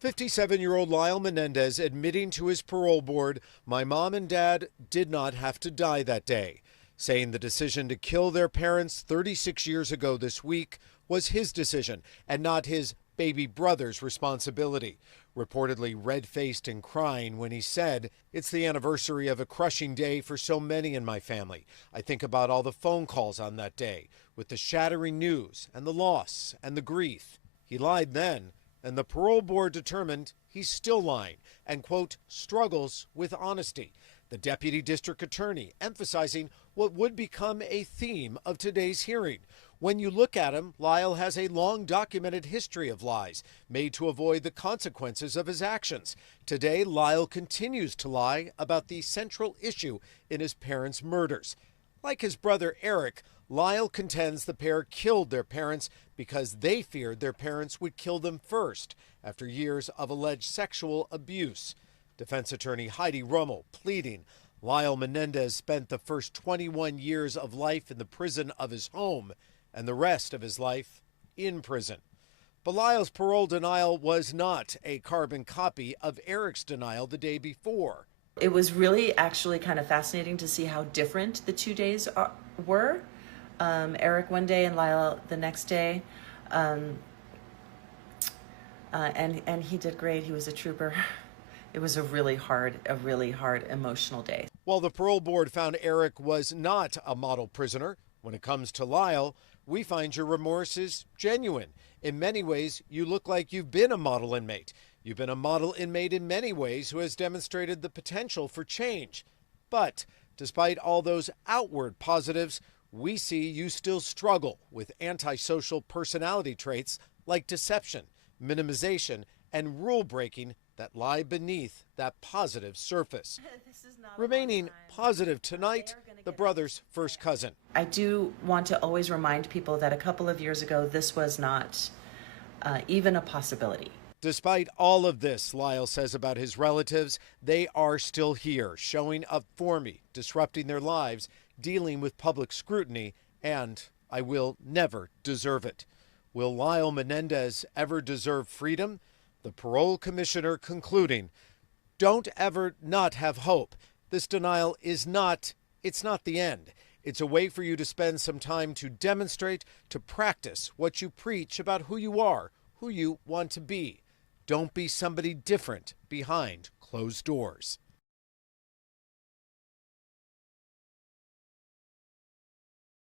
57-year-old Lyle Menendez admitting to his parole board, "My mom and dad did not have to die that day," saying the decision to kill their parents 36 years ago this week was his decision and not his baby brother's responsibility. Reportedly red-faced and crying when he said, "It's the anniversary of a crushing day for so many in my family. I think about all the phone calls on that day with the shattering news and the loss and the grief." He lied then, and the parole board determined he's still lying and, quote, struggles with honesty. The deputy district attorney emphasizing what would become a theme of today's hearing. When you look at him, Lyle has a long documented history of lies made to avoid the consequences of his actions. Today, Lyle continues to lie about the central issue in his parents' murders. Like his brother Eric, Lyle contends the pair killed their parents because they feared their parents would kill them first after years of alleged sexual abuse. Defense attorney Heidi Rummel pleading Lyle Menendez spent the first 21 years of life in the prison of his home and the rest of his life in prison. But Lyle's parole denial was not a carbon copy of Eric's denial the day before. It was really actually kind of fascinating to see how different the 2 days were. Eric one day and Lyle the next day. And he did great. He was a trooper. It was a really hard emotional day. While the parole board found Eric was not a model prisoner, when it comes to Lyle, we find your remorse is genuine. In many ways, you look like you've been a model inmate. You've been a model inmate in many ways who has demonstrated the potential for change. But despite all those outward positives, we see you still struggle with antisocial personality traits like deception, minimization, and rule breaking that lie beneath that positive surface. Remaining positive tonight, the brother's first cousin. I do want to always remind people that a couple of years ago, this was not even a possibility. Despite all of this, Lyle says about his relatives, they are still here, showing up for me, disrupting their lives, dealing with public scrutiny, and I will never deserve it. Will Lyle Menendez ever deserve freedom? The parole commissioner concluding, don't ever not have hope. This denial is it's not the end. It's a way for you to spend some time to demonstrate, to practice what you preach about who you are, who you want to be. Don't be somebody different behind closed doors.